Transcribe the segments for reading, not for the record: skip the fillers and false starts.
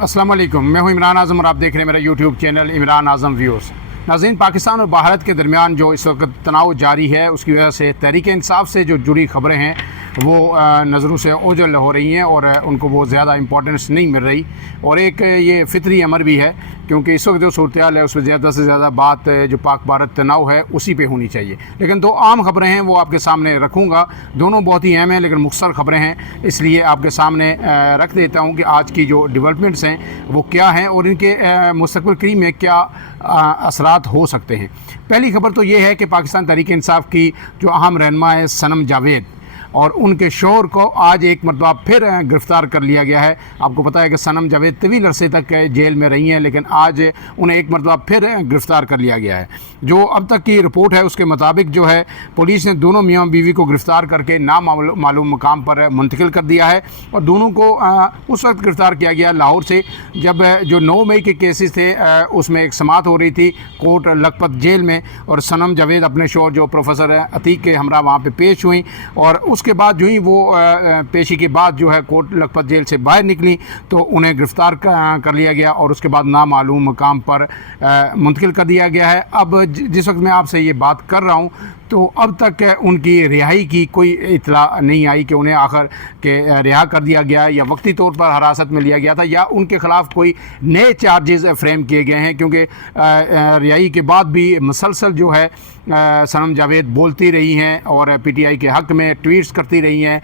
अस्सलाम वालेकुम, मैं हूं इमरान आज़म और आप देख रहे हैं मेरा यूट्यूब चैनल इमरान आज़म व्यूज़। नाज़रीन, पाकिस्तान और भारत के दरमियान जो इस वक्त तनाव जारी है उसकी वजह से तहरीक इंसाफ से जो जुड़ी ख़बरें हैं वो नज़रों से ओझल हो रही हैं और उनको वो ज़्यादा इंपॉर्टेंस नहीं मिल रही। और एक ये फ़ितरी अमर भी है क्योंकि इस वक्त जो सूरत है उसमें ज़्यादा से ज़्यादा बात जो पाक भारत तनाव है उसी पे होनी चाहिए। लेकिन दो आम ख़बरें हैं वो आपके सामने रखूँगा। दोनों बहुत ही अहम हैं लेकिन मुख्तसर ख़बरें हैं, इसलिए आपके सामने रख देता हूँ कि आज की जो डेवलपमेंट्स हैं वो क्या हैं और इनके मुस्तक़बिल करीब में क्या असरात हो सकते हैं। पहली ख़बर तो ये है कि पाकिस्तान तहरीक इंसाफ की जो अहम रहनुमा है सनम जावेद और उनके शोहर को आज एक मरतबा फिर गिरफ़्तार कर लिया गया है। आपको पता है कि सनम जावेद तवील अरसे तक जेल में रही हैं लेकिन आज उन्हें एक मरतबा फिर गिरफ़्तार कर लिया गया है। जो अब तक की रिपोर्ट है उसके मुताबिक जो है पुलिस ने दोनों मियाँ बीवी को गिरफ़्तार करके नामालूम मुकाम पर मुंतकिल कर दिया है और दोनों को उस वक्त गिरफ़्तार किया गया लाहौर से जब जो 9 मई के केसेस थे उसमें एक समाअत हो रही थी कोर्ट लखपत जेल में और सनम जावेद अपने शोहर जो प्रोफेसर अतीक के हमरा वहाँ पर पेश हुई और उसके बाद जो ही वो पेशी के बाद जो है कोर्ट लखपत जेल से बाहर निकली तो उन्हें गिरफ़्तार कर लिया गया और उसके बाद नामालूम मकाम पर मुंतकिल कर दिया गया है। अब जिस वक्त मैं आपसे ये बात कर रहा हूँ तो अब तक उनकी रिहाई की कोई इतला नहीं आई कि उन्हें आखिर के रिहा कर दिया गया या वक्ती तौर पर हिरासत में लिया गया था या उनके ख़िलाफ़ कोई नए चार्जेस फ्रेम किए गए हैं, क्योंकि रिहाई के बाद भी मुसलसल जो है सनम जावेद बोलती रही हैं और पीटीआई के हक़ में ट्वीट्स करती रही हैं,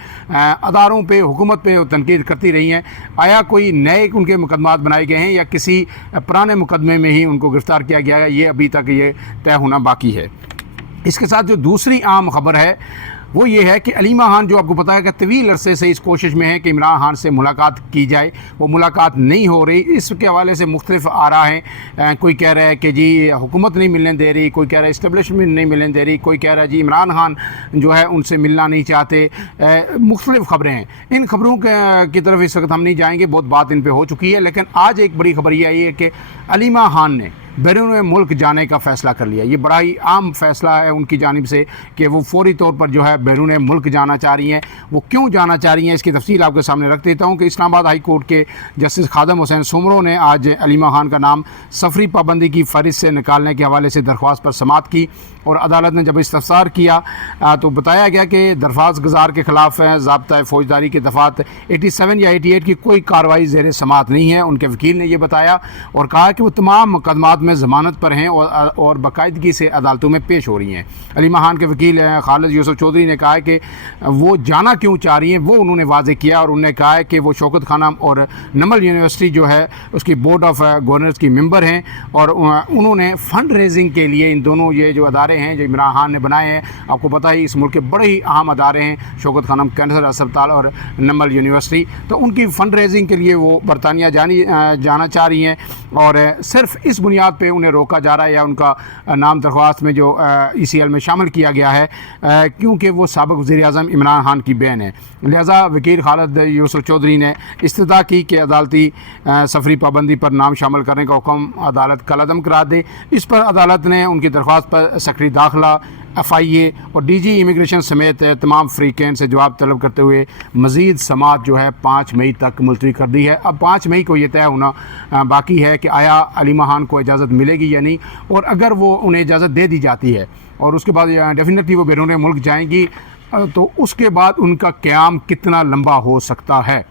अदारों पे हुकूमत पे तनकीद करती रही हैं। आया कोई नए उनके मुकदमात बनाए गए हैं या किसी पुराने मुकदमे में ही उनको गिरफ़्तार किया गया है, ये अभी तक ये तय होना बाकी है। इसके साथ जो दूसरी आम खबर है वो ये है कि अलीमा खान जो आपको पता है कि तवील अरसे से इस कोशिश में है कि इमरान खान से मुलाकात की जाए, वो मुलाकात नहीं हो रही। इसके हवाले से मुख्तलिफ आ रहा है, कोई कह रहा है कि जी हुकूमत नहीं मिलने दे रही, कोई कह रहा है इस्टेब्लिशमेंट नहीं मिलने दे रही, कोई कह रहा है जी इमरान खान जो है उनसे मिलना नहीं चाहते। मुख्तलिफ ख़बरें हैं, इन ख़बरों की तरफ इस वक्त हम नहीं जाएंगे, बहुत बात इन पर हो चुकी है। लेकिन आज एक बड़ी ख़बर ये आई है कि अलीमा खान ने बैरून मुल्क जाने का फ़ैसला कर लिया। ये बड़ा ही आम फ़ैसला है उनकी जानिब से कि वो फौरी तौर पर जो है बैरून मुल्क जाना चाह रही हैं। वो क्यों जाना चाह रही हैं इसकी तफसील आपके सामने रख देता हूँ कि इस्लामाबाद हाई कोर्ट के जस्टिस खादम हुसैन सुमरो ने आज अलीमा खान का नाम सफरी पाबंदी की फ़हरिस्त से निकालने के हवाले से दरख्वास्त पर समाअत की और अदालत ने जब इस्तफ़सार किया तो बताया गया कि दरख्वास्त गुजार के ख़िलाफ़ ज़ाब्ता फ़ौजदारी के दफ़ात 87 या 88 की कोई कार्रवाई ज़ेर समाअत नहीं है। उनके वकील ने यह बताया और कहा कि वो तमाम मुकदमात में ज़मानत पर हैं और बाकायदगी से अदालतों में पेश हो रही हैं। अलीमा खान के वकील खालिद यूसुफ चौधरी ने कहा है कि वो जाना क्यों चाह रही हैं वो उन्होंने वाज़े किया और उन्होंने कहा है कि वो शौकत खाना और नमल यूनिवर्सिटी जो है उसकी बोर्ड ऑफ गवर्नर्स की मेंबर हैं और उन्होंने फ़ंड रेजिंग के लिए इन दोनों ये जो अदारे हैं जो इमरान खान ने बनाए हैं, आपको पता ही इस मुल्क के बड़े ही अहम अदारे हैं शौकत खानम कैंसर अस्पताल और नमल यूनिवर्सिटी, तो उनकी फ़ंड रेजिंग के लिए वो बरतानिया जाना चाह रही हैं और सिर्फ इस बुनियाद पर उन्हें रोका जा रहा है या उनका नाम दरख्वास्त में जो ECL में शामिल किया गया है क्योंकि वो साबिक़ वज़ीर-ए-आज़म इमरान खान की बहन है। लिहाजा वकील खालिद यूसुफ चौधरी ने इस्तदा की कि अदालती सफरी पाबंदी पर नाम शामिल करने का हुक्म अदालत कलअदम करा दे। इस पर अदालत ने उनकी दरख्वास्त पर सेक्रेटरी दाखिला, FIA और DG इमिग्रेशन समेत तमाम फ़रीक़ैन से जवाब तलब करते हुए मज़ीद समाअत जो है 5 मई तक मुलतवी कर दी है। अब 5 मई को ये तय होना बाकी है कि आया अलीमा खान को इजाज़त मिलेगी या नहीं, और अगर वो उन्हें इजाज़त दे दी जाती है और उसके बाद डेफिनेटली वो बैरून मुल्क जाएंगी तो उसके बाद उनका क़याम कितना लंबा हो सकता है।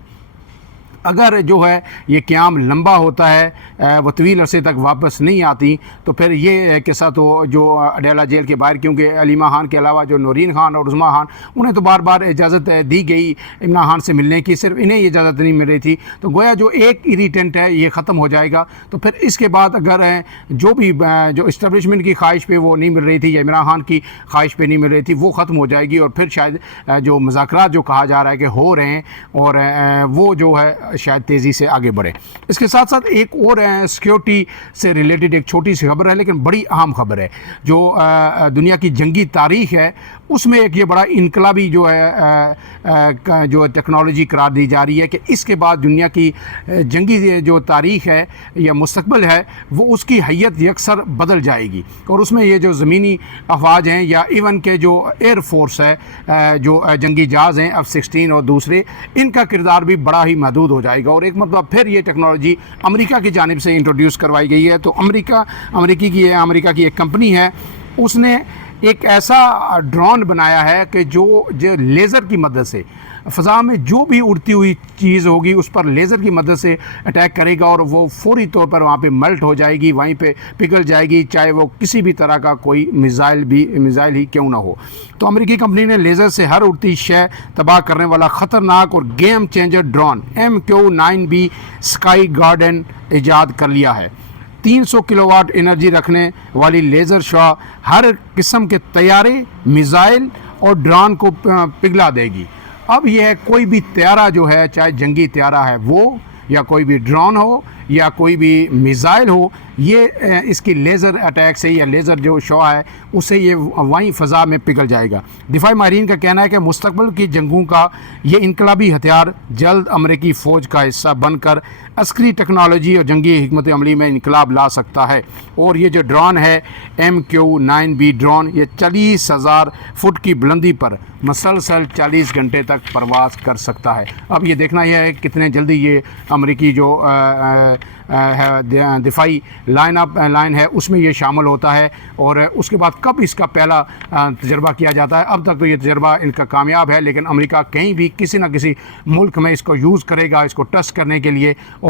अगर जो है ये क़याम लंबा होता है वो तवील अरसे तक वापस नहीं आती तो फिर ये किस्सा तो जो अडेला जेल के बाहर, क्योंकि अलीमा खान के अलावा जो नौरीन खान और उज़मा खान उन्हें तो बार बार इजाज़त दी गई इमरान खान से मिलने की, सिर्फ इन्हें ये इजाज़त नहीं मिल रही थी। तो गोया जो एक इरिटेंट है ये ख़त्म हो जाएगा तो फिर इसके बाद अगर जो भी जो इस्टेब्लिशमेंट की ख्वाहिश पे वो नहीं मिल रही थी या इमरान खान की ख्वाहिश पे नहीं मिल रही थी वो ख़त्म हो जाएगी और फिर शायद जो मुज़ाकरात जो कहा जा रहा है कि हो रहे हैं और वो जो है शायद तेज़ी से आगे बढ़े। इसके साथ साथ एक और सिक्योरिटी से रिलेटेड एक छोटी सी खबर है लेकिन बड़ी अहम खबर है। जो दुनिया की जंगी तारीख़ है उसमें एक ये बड़ा इनकलाबी जो है जो टेक्नोलॉजी करार दी जा रही है कि इसके बाद दुनिया की जंगी जो तारीख़ है या मुस्तकबिल है वो उसकी हैयत यकसर बदल जाएगी। और उसमें ये जो ज़मीनी अफवाज हैं या इवन के जो एयर फोर्स है जो जंगी जहाज़ हैं F-16 और दूसरे, इनका किरदार भी बड़ा ही महदूद हो जाएगा। और एक मतलब फिर ये टेक्नोलॉजी अमेरिका की जानिब से इंट्रोड्यूस करवाई गई है। तो अमेरिका की एक कंपनी है, उसने एक ऐसा ड्रोन बनाया है कि जो लेज़र की मदद से फ़ज़ा में जो भी उड़ती हुई चीज़ होगी उस पर लेज़र की मदद से अटैक करेगा और वो फौरी तौर पर वहाँ पे मेल्ट हो जाएगी, वहीं पे पिघल जाएगी, चाहे वो किसी भी तरह का कोई मिसाइल ही क्यों ना हो। तो अमेरिकी कंपनी ने लेज़र से हर उड़ती शय तबाह करने वाला ख़तरनाक और game changer drone MQ-9B sky garden ईजाद कर लिया है। 300 किलोवाट एनर्जी रखने वाली लेज़र शॉ हर किस्म के तैयारे, मिसाइल और ड्रोन को पिघला देगी। अब यह कोई भी त्यारा जो है, चाहे जंगी त्यारा है वो, या कोई भी ड्रोन हो या कोई भी मिसाइल हो, ये इसकी लेज़र अटैक से या लेज़र जो शॉ है उससे ये वहीं फ़ज़ा में पिघल जाएगा। दिफाई माहिरीन का कहना है कि मुस्तकबिल की जंगों का ये इनकलाबी हथियार जल्द अमरीकी फ़ौज का हिस्सा बनकर अस्करी टेक्नोलॉजी और जंगी हिकमत अमली में इनकलाब ला सकता है। और ये जो ड्रोन है MQ-9B ड्रोन, ये 40,000 फुट की बुलंदी पर मसलसल 40 घंटे तक परवाज़ कर सकता है। अब ये देखना यह है कितने जल्दी ये अमरीकी जो दिफाई लाइन है उसमें ये शामिल होता है और उसके बाद कब इसका पहला तजर्बा किया जाता है। अब तक तो ये तजर्बा इनका कामयाब है, लेकिन अमेरिका कहीं भी किसी न किसी मुल्क में इसको यूज़ करेगा, इसको टेस्ट करने के लिए। और